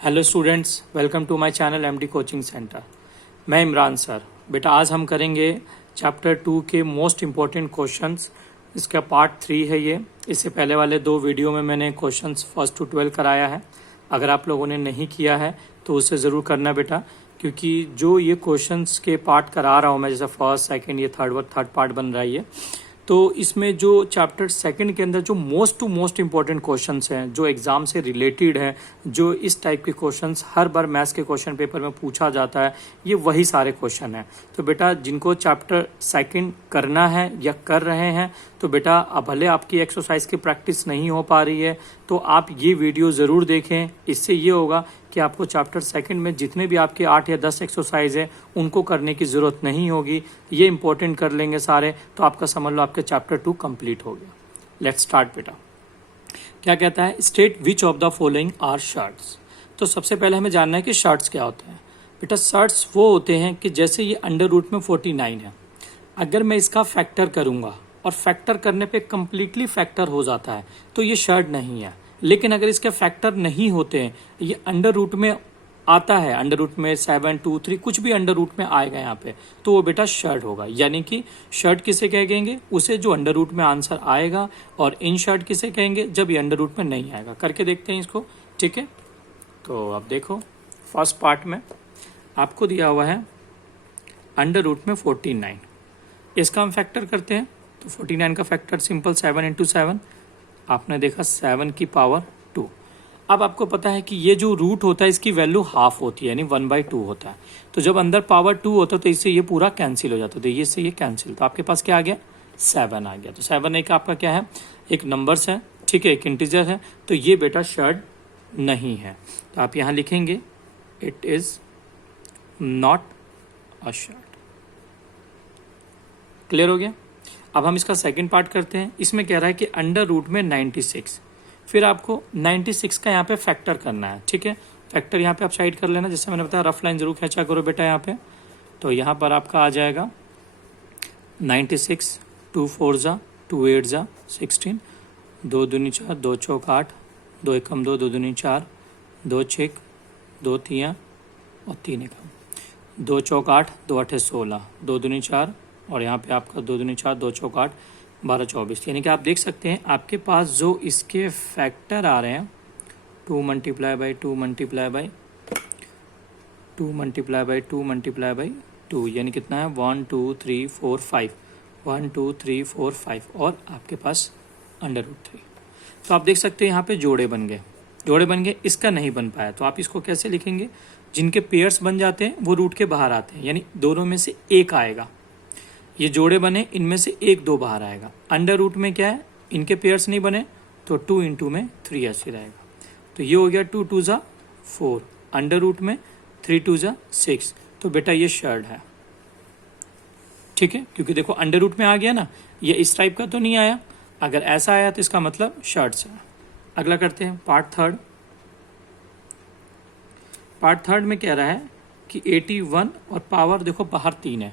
Hello students, welcome to my channel MD coaching centre. मैं Imran sir. बेटा आज हम करेंगे चैप्टर 2 के मोस्ट इम्पॉर्टेंट क्वेश्चंस। इसका पार्ट 3 है ये। इससे पहले वाले 2 वीडियो में मैंने क्वेश्चंस 1 to 12 कराया है। अगर आप लोगों ने नहीं किया है तो उसे ज़रूर करना बेटा, क्योंकि जो ये क्वेश्चंस के पार्ट करा रहा हूँ मैं, जैसे फर्स्ट सेकेंड ये थर्ड पार्ट बन रहा है ये, तो इसमें जो चैप्टर 2 के अंदर जो most to most important questions हैं, जो एग्जाम से रिलेटेड हैं, जो इस टाइप के क्वेश्चंस हर बार मैथ्स के क्वेश्चन पेपर में पूछा जाता है, ये वही सारे क्वेश्चन हैं। तो बेटा जिनको चैप्टर 2 करना है या कर रहे हैं, तो बेटा भले आपकी एक्सरसाइज की प्रैक्टिस नहीं हो पा रही है तो आप ये वीडियो ज़रूर देखें। इससे ये होगा कि आपको चैप्टर 2 में जितने भी आपके 8 या 10 एक्सरसाइज है उनको करने की ज़रूरत नहीं होगी। ये इंपॉर्टेंट कर लेंगे सारे, तो आपका समझ लो आपके चैप्टर 2 कंप्लीट हो गया। लेट्स स्टार्ट बेटा। क्या कहता है, state which of the following are surds. तो सबसे पहले हमें जानना है कि शर्ट्स क्या होते हैं। बेटा शर्ट्स वो होते हैं कि जैसे ये अंडर रूट में 49 है, अगर मैं इसका फैक्टर करूंगा और फैक्टर करने पे कम्प्लीटली फैक्टर हो जाता है तो ये शर्ट नहीं है। लेकिन अगर इसके फैक्टर नहीं होते हैं, ये अंडर रूट में आता है, अंडर रूट में 7, 2, 3 कुछ भी अंडर रूट में आएगा यहाँ पे, तो वो बेटा शर्ट होगा। यानी कि शर्ट किसे कहेंगे, उसे जो अंडर रूट में आंसर आएगा, और इन शर्ट किसे कहेंगे, जब ये अंडर रूट में नहीं आएगा। करके देखते हैं इसको, ठीक है। तो अब देखो फर्स्ट पार्ट में आपको दिया हुआ है अंडर रूट में 49, इसका हम फैक्टर करते हैं। तो 49 का फैक्टर सिंपल 7 इंटू 7, आपने देखा 7 की पावर 2। अब आपको पता है कि ये जो रूट होता है इसकी वैल्यू हाफ होती है, यानी 1/2 होता है। तो जब अंदर पावर 2 होता है तो इससे ये पूरा कैंसिल हो जाता है, तो ये से ये कैंसिल, तो आपके पास क्या आ गया, 7 आ गया। तो 7 एक आपका क्या है, एक नंबर्स है, ठीक है, एक इंटीजर है। तो ये बेटा शर्ट नहीं है, तो आप यहाँ लिखेंगे it is not a shirt. Clear हो गया। अब हम इसका सेकंड पार्ट करते हैं। इसमें कह रहा है कि अंडर रूट में 96, फिर आपको 96 का यहाँ पे फैक्टर करना है, ठीक है। फैक्टर यहाँ पे आप साइड कर लेना, जैसे मैंने बताया रफ लाइन जरूर खींचा करो बेटा यहाँ पे। तो यहाँ पर आपका आ जाएगा 96, 2 4 जा 2 8 जा 16, 2 दूनी 4, 2 चौक 8, 2 एकम 2, 2 दूनी 4, 2 6, 2 तियाँ और 3 एकम, 2 चौक 8, 2 8 16, 2 दूनी 4, और यहाँ पे आपका 2 दूनी 4, 2 चौक 8, 12 24। यानी कि आप देख सकते हैं आपके पास जो इसके फैक्टर आ रहे हैं 2 multiply by 2 multiply by 2 multiply by 2 multiply by 2, यानी कितना है 1 2 3 4 5, 1 2 3 4 5, और आपके पास अंडर रूट 3। तो आप देख सकते हैं यहाँ पे जोड़े बन गए। इसका नहीं बन पाया, तो आप इसको कैसे लिखेंगे, जिनके पेयर्स बन जाते हैं वो रूट के बाहर आते हैं, यानी दोनों में से एक आएगा। ये जोड़े बने, इनमें से 1 2 बाहर आएगा। अंडर रूट में क्या है, इनके पेयर्स नहीं बने, तो 2 इंटू में 3 ऐसे रहेगा। तो ये हो गया 2 2 जा 4, अंडर रूट में 3 2 जा 6। तो बेटा ये शर्ट है, ठीक है, क्योंकि देखो अंडर रूट में आ गया ना, ये इस टाइप का तो नहीं आया। अगर ऐसा आया तो इसका मतलब शर्ट्स है। अगला करते हैं पार्ट थर्ड में कह रहा है कि 81 और पावर देखो बाहर 3 है,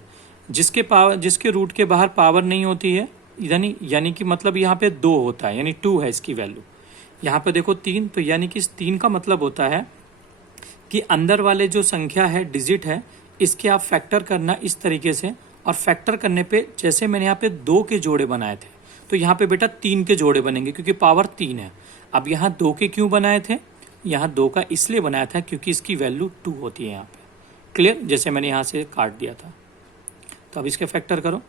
जिसके रूट के बाहर पावर नहीं होती है, यानी कि मतलब यहाँ पे 2 होता है, यानी 2 है इसकी वैल्यू। यहाँ पे देखो 3, तो यानी कि इस 3 का मतलब होता है कि अंदर वाले जो संख्या है, डिजिट है, इसके आप फैक्टर करना इस तरीके से, और फैक्टर करने पे जैसे मैंने यहाँ पे 2 के जोड़े बनाए थे, तो यहाँ पे बेटा 3 के जोड़े बनेंगे, क्योंकि पावर 3 है। अब यहाँ 2 के क्यों बनाए थे, यहाँ 2 का इसलिए बनाया था क्योंकि इसकी वैल्यू 2 होती है यहाँ पे। क्लियर, जैसे मैंने यहाँ से काट दिया था। तो अब इसके फैक्टर करो,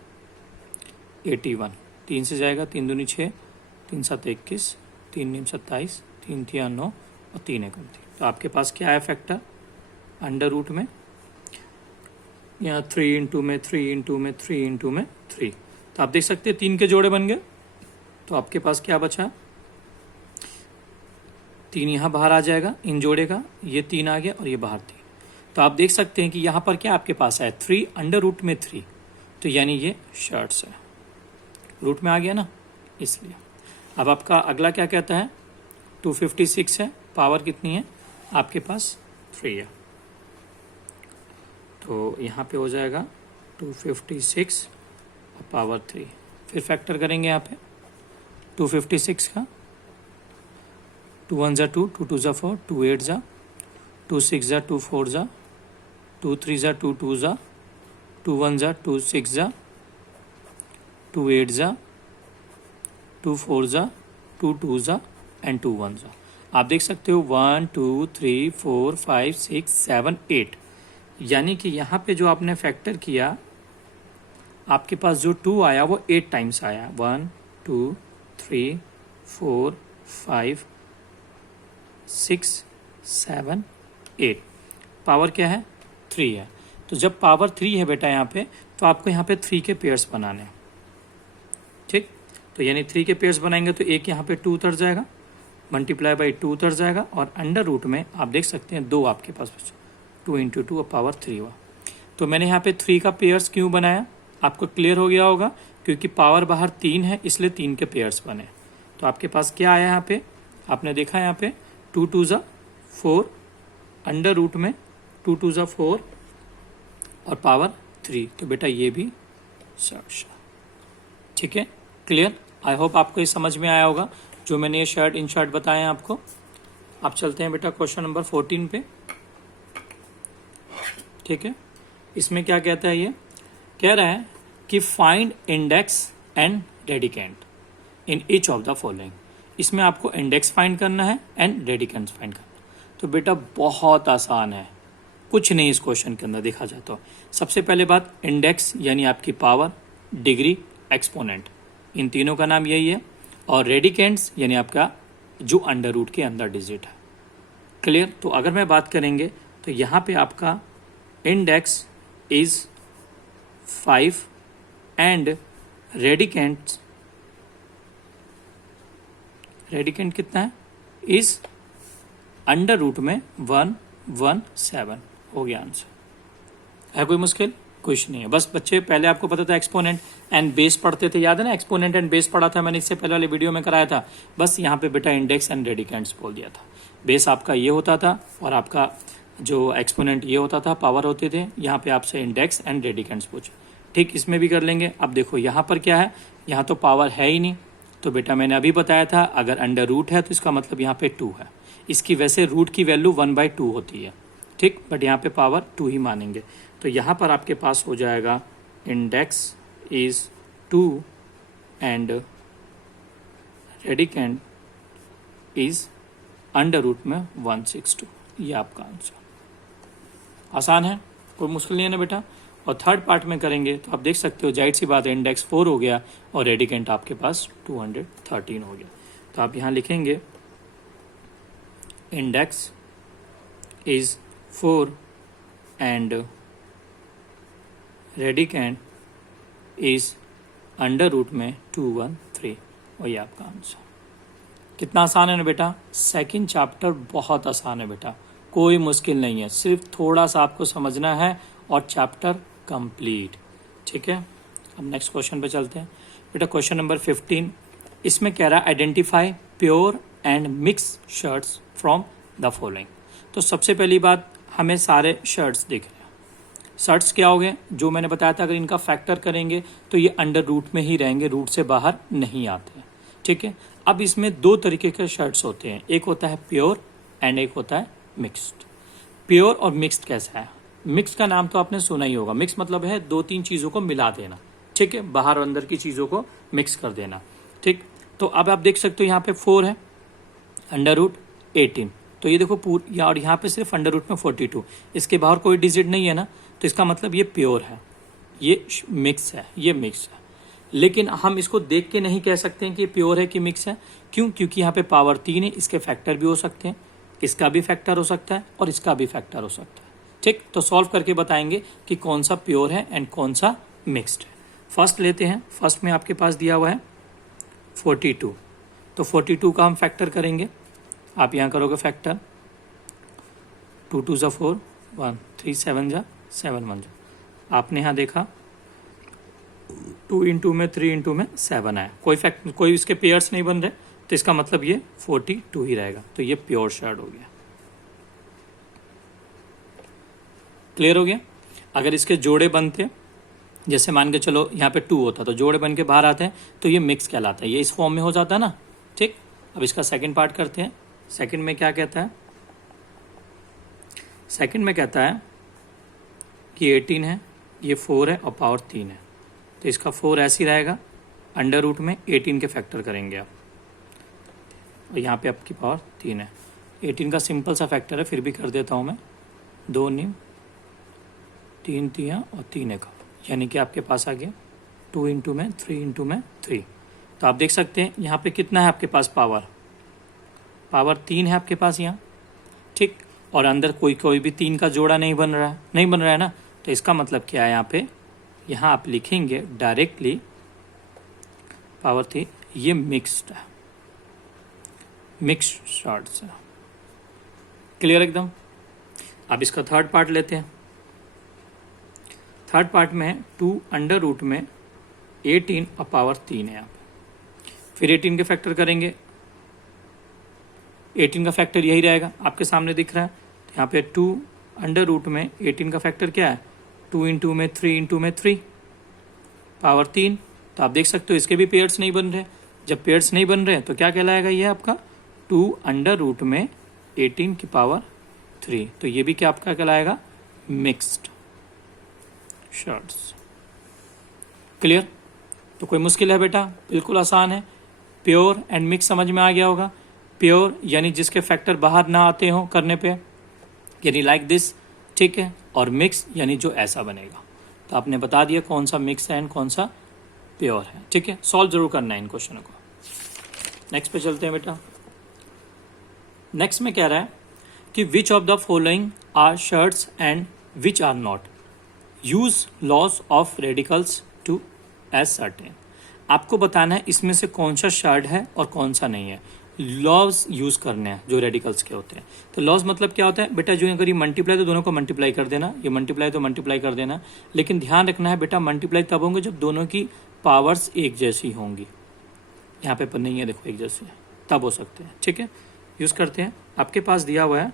81 3 से जाएगा, 3 दूनी 6, 3 7 21, 3 9 27, 3 3 9 और 3 1 3। तो आपके पास क्या है फैक्टर अंडर रूट में, यहाँ 3 इंटू में 3 इंटू में 3 इंटू में 3। तो आप देख सकते हैं 3 के जोड़े बन गए। तो आपके पास क्या बचा, 3 यहाँ बाहर आ जाएगा, इन जोड़े का ये 3 आ गया और ये बाहर 3। तो आप देख सकते हैं कि यहाँ पर क्या आपके पास है 3 अंडर रूट में 3, तो यानी ये शर्ट्स है, रूट में आ गया ना, इसलिए। अब आपका अगला क्या कहता है, 256 है, पावर कितनी है आपके पास 3 है, तो यहाँ पे हो जाएगा 256 और पावर 3। फिर फैक्टर करेंगे यहाँ पे 256 का, 2 1 जा 2, 2 2 जा 4, 2 8 जा 2 6 जा 2 4 जा 2 3 जा 2 2 जा 2 1 जा 2 6 जा 2 8 जा 2 4 जा 2 2 जा एंड 2 1 जा। आप देख सकते हो 1 2 3 4 5 6 7 8, यानी कि यहाँ पे जो आपने फैक्टर किया आपके पास जो 2 आया वो 8 टाइम्स आया। 1 2 3 4 5 6 7 8, पावर क्या है 3 है। तो जब पावर 3 है बेटा यहाँ पे, तो आपको यहाँ पे 3 के पेयर्स बनाने हैं, ठीक। तो यानी 3 के पेयर्स बनाएंगे तो एक यहाँ पे 2 उतर जाएगा, मल्टीप्लाई बाई 2 उतर जाएगा, और अंडर रूट में आप देख सकते हैं 2 आपके पास बचा, 2 इंटू 2 और पावर 3 हुआ। तो मैंने यहाँ पे 3 का पेयर्स क्यों बनाया, आपको क्लियर हो गया होगा, क्योंकि पावर बाहर 3 है इसलिए 3 के पेयर्स बने। तो आपके पास क्या आया यहाँ पे, आपने देखा यहाँ पे 2 2 जा 4, अंडर रूट में 2 2 जा 4 और पावर 3, तो बेटा ये भी शर्ट, ठीक है, क्लियर। आई होप आपको ये समझ में आया होगा जो मैंने ये शर्ट इन शर्ट बताए हैं आपको। आप चलते हैं बेटा क्वेश्चन नंबर 14 पे, ठीक है। इसमें क्या कहता है, ये कह रहा है कि find index and radicand in each of the following. इसमें आपको इंडेक्स फाइंड करना है एंड रेडिकेंट फाइंड करना है। तो बेटा बहुत आसान है, कुछ नहीं इस क्वेश्चन के अंदर देखा जाता है। सबसे पहले बात, इंडेक्स यानी आपकी पावर, डिग्री, एक्सपोनेंट, इन तीनों का नाम यही है, और रेडिकेंट्स यानी आपका जो अंडर रूट के अंदर डिजिट है, क्लियर। तो अगर मैं बात करेंगे तो यहाँ पे आपका इंडेक्स इज 5 एंड रेडिकेंट कितना है, इज अंडर रूट में 117, हो गया आंसर। है कोई मुश्किल, कुछ नहीं है। बस बच्चे पहले आपको पता था एक्सपोनेंट एंड बेस पढ़ते थे, याद है ना, एक्सपोनेंट एंड बेस पढ़ा था मैंने इससे पहले वाले वीडियो में कराया था। बस यहाँ पे बेटा इंडेक्स एंड रेडिकेंट्स बोल दिया था। बेस आपका ये होता था और आपका जो एक्सपोनेंट ये होता था, पावर होते थे। यहाँ पे आपसे इंडेक्स एंड रेडिकेंट्स पूछे, ठीक, इसमें भी कर लेंगे। अब देखो यहाँ पर क्या है, यहाँ तो पावर है ही नहीं, तो बेटा मैंने अभी बताया था अगर अंडर रूट है तो इसका मतलब यहाँ पे 2 है। इसकी वैसे रूट की वैल्यू 1/2 होती है, ठीक, बट यहाँ पे पावर 2 ही मानेंगे। तो यहाँ पर आपके पास हो जाएगा index is 2 and radicand is under root में 162, ये आपका आंसर। आसान है, कोई मुश्किल नहीं है ना बेटा। और थर्ड पार्ट में करेंगे तो आप देख सकते हो, जाहिर सी बात है, इंडेक्स 4 हो गया और रेडिकेंट आपके पास 213 हो गया। तो आप यहाँ लिखेंगे index is 4 and radicand is under root में 213, वही आपका आंसर। कितना आसान है ना बेटा। सेकंड चैप्टर बहुत आसान है बेटा, कोई मुश्किल नहीं है, सिर्फ थोड़ा सा आपको समझना है और चैप्टर कंप्लीट, ठीक है। अब नेक्स्ट क्वेश्चन पे चलते हैं बेटा। क्वेश्चन नंबर 15, इसमें कह रहा है identify pure and mix shirts from the following. तो सबसे पहली बात, हमें सारे शर्ट्स दिख रहे हैं। शर्ट्स क्या हो गए, जो मैंने बताया था, अगर इनका फैक्टर करेंगे तो ये अंडर रूट में ही रहेंगे, रूट से बाहर नहीं आते, ठीक है। अब इसमें 2 तरीके के शर्ट्स होते हैं, एक होता है प्योर एंड एक होता है मिक्स्ड। प्योर और मिक्स्ड कैसा है, मिक्स का नाम तो आपने सुना ही होगा। मिक्स मतलब है 2-3 चीज़ों को मिला देना, ठीक है, बाहर और अंदर की चीज़ों को मिक्स कर देना, ठीक। तो अब आप देख सकते हो यहाँ पे 4 है, अंडर रूट 18, तो ये देखो और यहाँ पे सिर्फ अंडर रूट में 42, इसके बाहर कोई डिजिट नहीं है ना, तो इसका मतलब ये प्योर है, ये मिक्स है, ये मिक्स है। लेकिन हम इसको देख के नहीं कह सकते हैं कि प्योर है कि मिक्स है, क्यों, क्योंकि यहाँ पे पावर 3 है, इसके फैक्टर भी हो सकते हैं, इसका भी फैक्टर हो सकता है और इसका भी फैक्टर हो सकता है, ठीक। तो सॉल्व करके बताएंगे कि कौन सा प्योर है एंड कौन सा मिक्स्ड है। फर्स्ट लेते हैं, फर्स्ट में आपके पास दिया हुआ है 42, तो 42 का हम फैक्टर करेंगे। आप यहाँ करोगे फैक्टर, 2 2 जा 4, 1 3 7 जा 7 1 जा। आपने यहाँ देखा 2 इंटू में 3 इंटू में 7 आया, कोई इसके पेयर्स नहीं बन रहे, तो इसका मतलब ये 42 ही रहेगा, तो ये प्योर शर्ट हो गया। क्लियर हो गया। अगर इसके जोड़े बनते, जैसे मान के चलो यहाँ पे 2 होता तो जोड़े बन के बाहर आते हैं, तो ये मिक्स कहलाता है, ये इस फॉर्म में हो जाता है ना, ठीक। अब इसका सेकंड पार्ट करते हैं। सेकंड में क्या कहता है, सेकंड में कहता है कि 18 है, ये 4 है और पावर 3 है, तो इसका 4 ऐसे ही रहेगा, अंडर रूट में 18 के फैक्टर करेंगे आप, और यहाँ पे आपकी पावर 3 है। 18 का सिंपल सा फैक्टर है, फिर भी कर देता हूँ मैं, 2 9 3 3 और 3 1, यानी कि आपके पास आ गया 2 इंटू में 3 इंटू में 3। तो आप देख सकते हैं यहाँ पे कितना है आपके पास पावर 3 है आपके पास यहाँ, ठीक। और अंदर कोई भी 3 का जोड़ा नहीं बन रहा है ना, तो इसका मतलब क्या है यहाँ पे, यहाँ आप लिखेंगे डायरेक्टली पावर 3, ये मिक्स्ड है, मिक्स्ड शॉर्ट्स है। क्लियर एकदम। अब इसका थर्ड पार्ट लेते हैं। थर्ड पार्ट में 2 अंडर रूट में 18 और पावर 3 है यहाँ पे, फिर 18 के फैक्टर करेंगे, 18 का फैक्टर यही रहेगा, आपके सामने दिख रहा है। तो यहाँ पे 2 अंडर रूट में 18 का फैक्टर क्या है, 2 इंटू में 3 इंटू में 3 पावर 3। तो आप देख सकते हो इसके भी पेयर्स नहीं बन रहे, जब पेयर्स नहीं बन रहे तो क्या कहलाएगा, ये आपका 2 अंडर रूट में 18 की पावर 3, तो ये भी क्या आपका कहलाएगा, मिक्स्ड शॉर्ट्स। क्लियर। तो कोई मुश्किल है बेटा, बिल्कुल आसान है। प्योर एंड मिक्स समझ में आ गया होगा। प्योर यानी जिसके फैक्टर बाहर ना आते हो करने पे, यानी लाइक दिस, ठीक है। और मिक्स यानी जो ऐसा बनेगा। तो आपने बता दिया कौन सा मिक्स है एंड कौन सा प्योर है, ठीक है। सॉल्व जरूर करना है इन क्वेश्चनों को। नेक्स्ट पे चलते हैं बेटा। नेक्स्ट में कह रहा है कि which of the following are surds and which are not, use laws of radicals to ascertain. आपको बताना है इसमें से कौन सा शर्ट है और कौन सा नहीं है। लॉज यूज करने हैं जो रेडिकल्स के होते हैं। तो लॉज मतलब क्या होता है बेटा, जो अगर ये मल्टीप्लाई तो दोनों को मल्टीप्लाई कर देना, ये मल्टीप्लाई तो मल्टीप्लाई कर देना, लेकिन ध्यान रखना है बेटा मल्टीप्लाई तब होंगे जब दोनों की पावर्स एक जैसी होंगी। यहाँ पे पर नहीं है, देखो एक जैसी है, तब हो सकते हैं, ठीक है। यूज करते हैं। आपके पास दिया हुआ है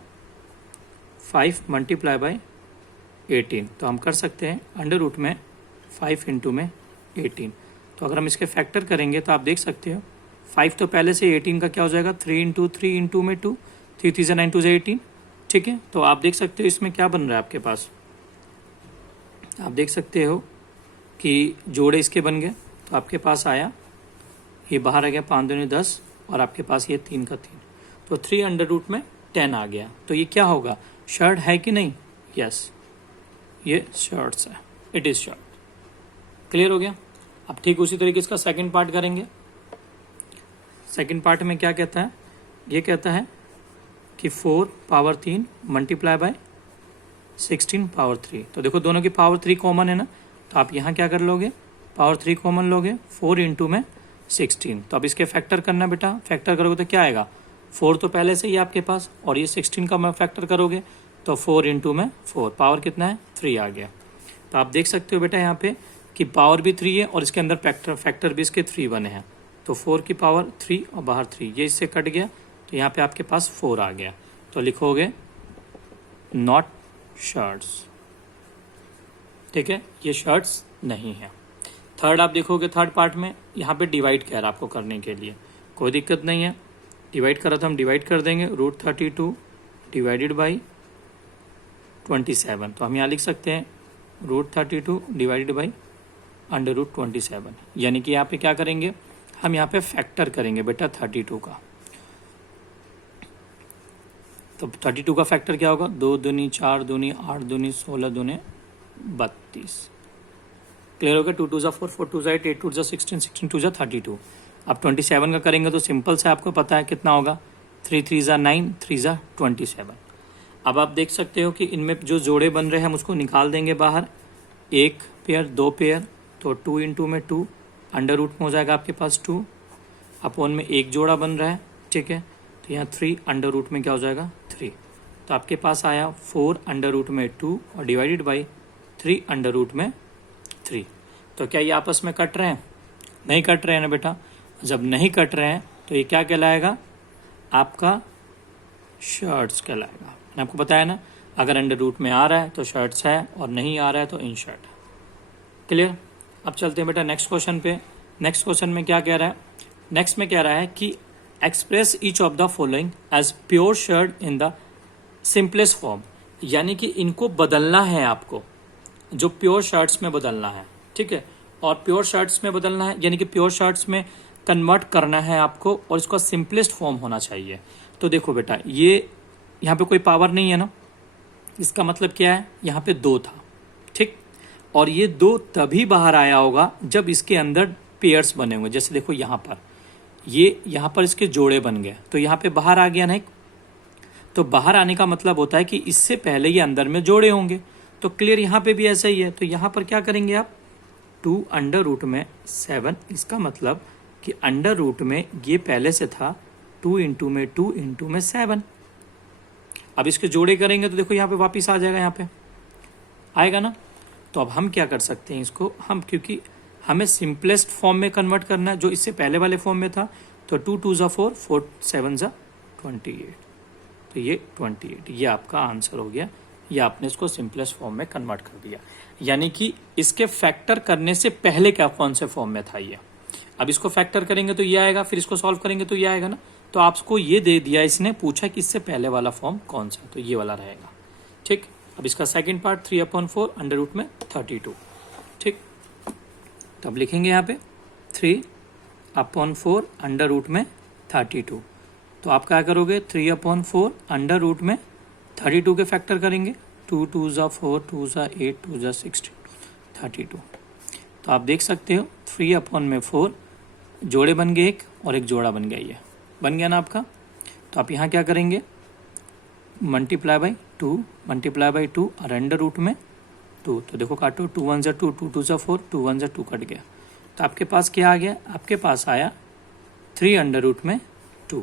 5 मल्टीप्लाई बाई 18, तो हम कर सकते हैं अंडर रूट में 5 इंटू में 18। तो अगर हम इसके फैक्टर करेंगे तो आप देख सकते हो 5 तो पहले से 18 का क्या हो जाएगा, 3 इंटू 3 इंटू में 2, 3 3 9 2 18, ठीक है। तो आप देख सकते हो इसमें क्या बन रहा है आपके पास, आप देख सकते हो कि जोड़े इसके बन गए। तो आपके पास आया, ये बाहर आ गया 5 दूनी 10, और आपके पास ये 3 का 3, तो 3 अंडर रूट में 10 आ गया। तो ये क्या होगा, शर्ट है कि नहीं, यस ये शर्ट्स है, इट इज शर्ट। क्लियर हो गया। अब ठीक उसी तरीके इसका सेकंड पार्ट करेंगे। सेकंड पार्ट में क्या कहता है, ये कहता है कि 4 पावर 3 मल्टीप्लाई बाय 16 पावर 3। तो देखो दोनों की पावर 3 कॉमन है ना, तो आप यहाँ क्या कर लोगे, पावर 3 कॉमन लोगे, 4 इंटू में 16। तो अब इसके फैक्टर करना बेटा, फैक्टर करोगे तो क्या आएगा, 4 तो पहले से ही आपके पास, और ये 16 का मैं फैक्टर करोगे तो 4 इंटू में 4, पावर कितना है 3 आ गया। तो आप देख सकते हो बेटा यहाँ पे कि पावर भी 3 है और इसके अंदर फैक्टर भी इसके 3 बने हैं। तो 4 की पावर 3 और बाहर 3, ये इससे कट गया, तो यहाँ पे आपके पास 4 आ गया। तो लिखोगे नॉट शर्ट्स, ठीक है, ये शर्ट्स नहीं है। थर्ड आप देखोगे, थर्ड पार्ट में यहाँ पे डिवाइड कह रहा है आपको करने के लिए, कोई दिक्कत नहीं है। डिवाइड करा तो हम डिवाइड कर देंगे, √32 डिवाइडेड बाई 27। तो हम यहाँ लिख सकते हैं √32 डिवाइडेड बाई √27, यानी कि यहाँ पे क्या करेंगे, हम यहाँ पे फैक्टर करेंगे बेटा 32 का। तो 32 का फैक्टर क्या होगा, 2 दूनी 4 दूनी 8 दूनी 16 दूनी 32। क्लियर होगा। 2 2 4 4 2 8 8 2 16 16 2 32। अब 27 का करेंगे तो सिंपल से आपको पता है कितना होगा, 3 3 9 3 27। अब आप देख सकते हो कि इनमें जो जोड़े बन रहे हैं हम उसको निकाल देंगे बाहर, 1 पेयर 2 पेयर, तो 2 इंटू में 2 अंडर रूट में हो जाएगा आपके पास 2, अपॉन में एक जोड़ा बन रहा है, ठीक है। तो यहाँ 3 अंडर रूट में क्या हो जाएगा 3। तो आपके पास आया 4 अंडर रूट में 2 और डिवाइडेड बाई 3 अंडर रूट में 3। तो क्या ये आपस में कट रहे हैं, नहीं कट रहे हैं ना बेटा। जब नहीं कट रहे हैं तो ये क्या कहलाएगा, आपका शर्ट्स कहलाएगा। मैंने आपको बताया ना, अगर अंडर रूट में आ रहा है तो शर्ट्स है और नहीं आ रहा है तो इन शर्ट है। क्लियर। अब चलते हैं बेटा नेक्स्ट क्वेश्चन पे। नेक्स्ट क्वेश्चन में क्या कह रहा है, नेक्स्ट में कह रहा है कि express each of the following as pure surd in the simplest form. यानी कि इनको बदलना है आपको, जो प्योर शर्ट्स में बदलना है, ठीक है। और प्योर शर्ट्स में बदलना है यानी कि प्योर शर्ट्स में कन्वर्ट करना है आपको, और इसका सिंपलेस्ट फॉर्म होना चाहिए। तो देखो बेटा, ये यहाँ पे कोई पावर नहीं है ना, इसका मतलब क्या है, यहाँ पे 2 था, ठीक। और ये 2 तभी बाहर आया होगा जब इसके अंदर पेयर्स बने हुए। जैसे देखो यहाँ पर, ये यहाँ पर इसके जोड़े बन गए, तो यहाँ पे बाहर आ गया ना एक। तो बाहर आने का मतलब होता है कि इससे पहले ये अंदर में जोड़े होंगे। तो क्लियर यहाँ पे भी ऐसा ही है। तो यहाँ पर क्या करेंगे आप, 2 अंडर रूट में 7, इसका मतलब कि अंडर रूट में ये पहले से था 2 इंटू में 2 इंटू में 7। अब इसके जोड़े करेंगे तो देखो यहाँ पे वापिस आ जाएगा, यहाँ पे आएगा ना। तो अब हम क्या कर सकते हैं इसको, हम क्योंकि हमें सिंपलेस्ट फॉर्म में कन्वर्ट करना है जो इससे पहले वाले फॉर्म में था, तो 2 2 ज़ा 4, 4 7 ज़ा 28, तो ये 28, ये आपका आंसर हो गया। ये आपने इसको सिंपलेस्ट फॉर्म में कन्वर्ट कर दिया, यानी कि इसके फैक्टर करने से पहले क्या कौन से फॉर्म में था ये। अब इसको फैक्टर करेंगे तो ये आएगा, फिर इसको सॉल्व करेंगे तो ये आएगा ना। तो आपको ये दे दिया, इसने पूछा कि इससे पहले वाला फॉर्म कौन सा, तो ये वाला रहेगा, ठीक। अब इसका सेकंड पार्ट 3/4 अंडर रूट में 32, ठीक। तब लिखेंगे यहाँ पे 3/4 अंडर रूट में 32। तो आप क्या करोगे, 3/4 अंडर रूट में 32 के फैक्टर करेंगे, 2 2 ज़ा 4, 2 ज़ा 8, 2 ज़ा 16, 32। तो आप देख सकते हो 3/4 जोड़े बन गए एक, और एक जोड़ा बन गया, ये बन गया ना आपका। तो आप यहाँ क्या करेंगे, मल्टीप्लाई बाई 2, मल्टीप्लाई बाई 2 और अंडर रूट में 2। तो देखो काटो, 2 1 ज़ा 2, 2 2 ज़ा 4, 2 1 ज़ा 2 कट गया। तो आपके पास क्या आ गया, आपके पास आया 3 अंडर रूट में 2।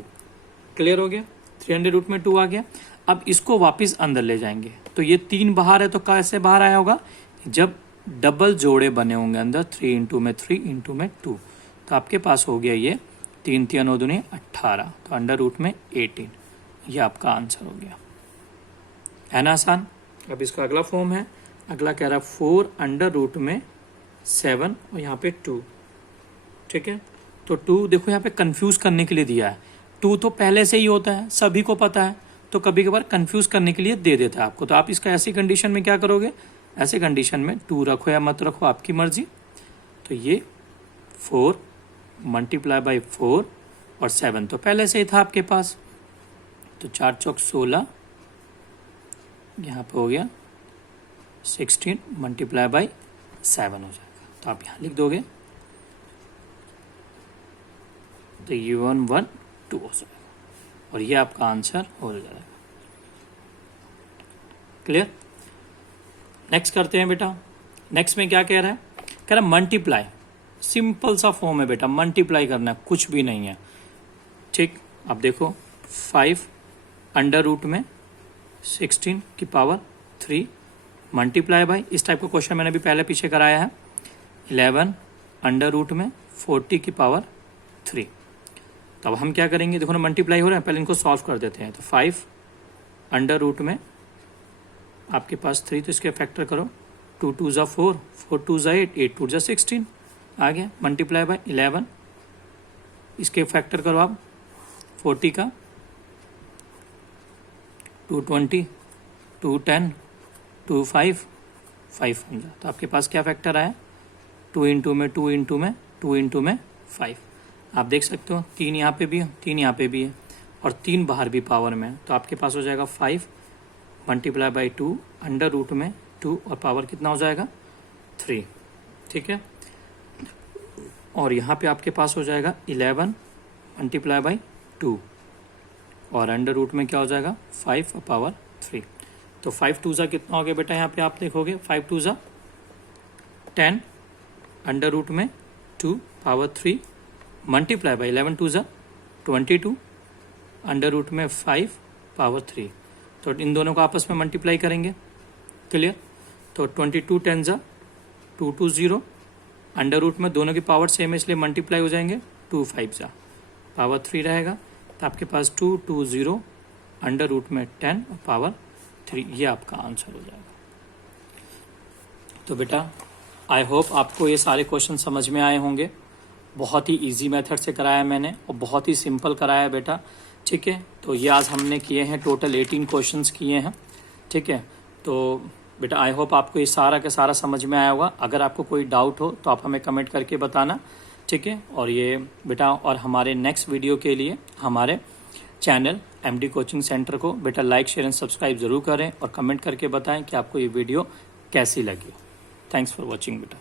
क्लियर हो गया, 3 अंडर रूट में 2 आ गया। अब इसको वापस अंदर ले जाएंगे, तो ये 3 बाहर है, तो कैसे बाहर आया होगा, जब डबल जोड़े बने होंगे अंदर, 3 इंटू में 3 इंटू में 2। तो आपके पास हो गया ये 3 3 9 दूनी 18, तो अंडर रूट में 18, ये आपका आंसर हो गया, है ना आसान। अब इसका अगला फॉर्म है, अगला कह रहा है 4 अंडर रूट में 7 और यहाँ पे 2, ठीक है। तो 2 देखो यहाँ पे कंफ्यूज करने के लिए दिया है, 2 तो पहले से ही होता है, सभी को पता है, तो कभी कभार कंफ्यूज करने के लिए दे देता है आपको। तो आप इसका ऐसी कंडीशन में क्या करोगे, ऐसे कंडीशन में 2 रखो या मत रखो, आपकी मर्जी। तो ये 4 मल्टीप्लाई बाई 4 और 7 तो पहले से ही था आपके पास, तो 4 चौक 16, यहाँ पे हो गया 16 मल्टीप्लाई बाई 7 हो जाएगा। तो आप यहाँ लिख दोगे, तो ये 1 1 2 हो जाएगा, और ये आपका आंसर हो जाएगा। क्लियर। नेक्स्ट करते हैं बेटा, नेक्स्ट में क्या कह रहा है, कह रहा है मल्टीप्लाई, सिंपल सा फॉर्म है बेटा, मल्टीप्लाई करना है, कुछ भी नहीं है, ठीक। अब देखो 5 अंडर रूट में 16 की पावर 3 मल्टीप्लाई बाई, इस टाइप का क्वेश्चन मैंने भी पहले पीछे कराया है, 11 अंडर रूट में 40 की पावर 3। तो अब हम क्या करेंगे, देखो ना मल्टीप्लाई हो रहा है, पहले इनको सॉल्व कर देते हैं। तो 5 अंडर रूट में आपके पास 3, तो इसके फैक्टर करो, 2 2 ज़ा 4, 4 2 ज़ा 8, 8 2 ज़ा 16 आ गया, मल्टीप्लाई बाई 11, इसके फैक्टर करो आप 40 का, 2 20, 2 10, 2 5, 5 15। तो आपके पास क्या फैक्टर आया, 2 इंटू में 2 इंटू में 2 इंटू में 5। आप देख सकते हो 3 यहाँ पे भी है, 3 यहाँ पे भी है, और 3 बाहर भी पावर में है। तो आपके पास हो जाएगा 5 मल्टीप्लाई बाई 2 अंडर रूट में 2, और पावर कितना हो जाएगा 3, ठीक है। और यहाँ पे आपके पास हो जाएगा 11 मल्टीप्लाई बाई 2, और अंडर रूट में क्या हो जाएगा 5 और पावर 3। तो 5 2 ज़ा कितना हो गया बेटा, यहाँ पे आप देखोगे 5 2 ज़ा 10 अंडर रूट में 2 पावर 3 मल्टीप्लाई बाई 11 2 ज़ा 22 अंडर रूट में 5 पावर 3। तो इन दोनों को आपस में मल्टीप्लाई करेंगे, क्लियर। तो 22 10 ज़ा 220 अंडर रूट में दोनों की पावर सेम है, इसलिए मल्टीप्लाई हो जाएंगे, 2 5 ज़ा पावर 3 रहेगा। तो आपके पास 220 अंडर रूट में 10 और पावर 3, ये आपका आंसर हो जाएगा। तो बेटा आई होप आपको ये सारे क्वेश्चन समझ में आए होंगे। बहुत ही इजी मेथड से कराया मैंने, और बहुत ही सिंपल कराया बेटा, ठीक है। तो ये आज हमने किए हैं, टोटल 18 क्वेश्चंस किए हैं, ठीक है। तो बेटा आई होप आपको ये सारा का सारा समझ में आया होगा। अगर आपको कोई डाउट हो तो आप हमें कमेंट करके बताना, ठीक है। और ये बेटा और हमारे नेक्स्ट वीडियो के लिए हमारे चैनल एमडी कोचिंग सेंटर को बेटा लाइक शेयर एंड सब्सक्राइब जरूर करें और कमेंट करके बताएं कि आपको ये वीडियो कैसी लगी। थैंक्स फॉर वॉचिंग बेटा।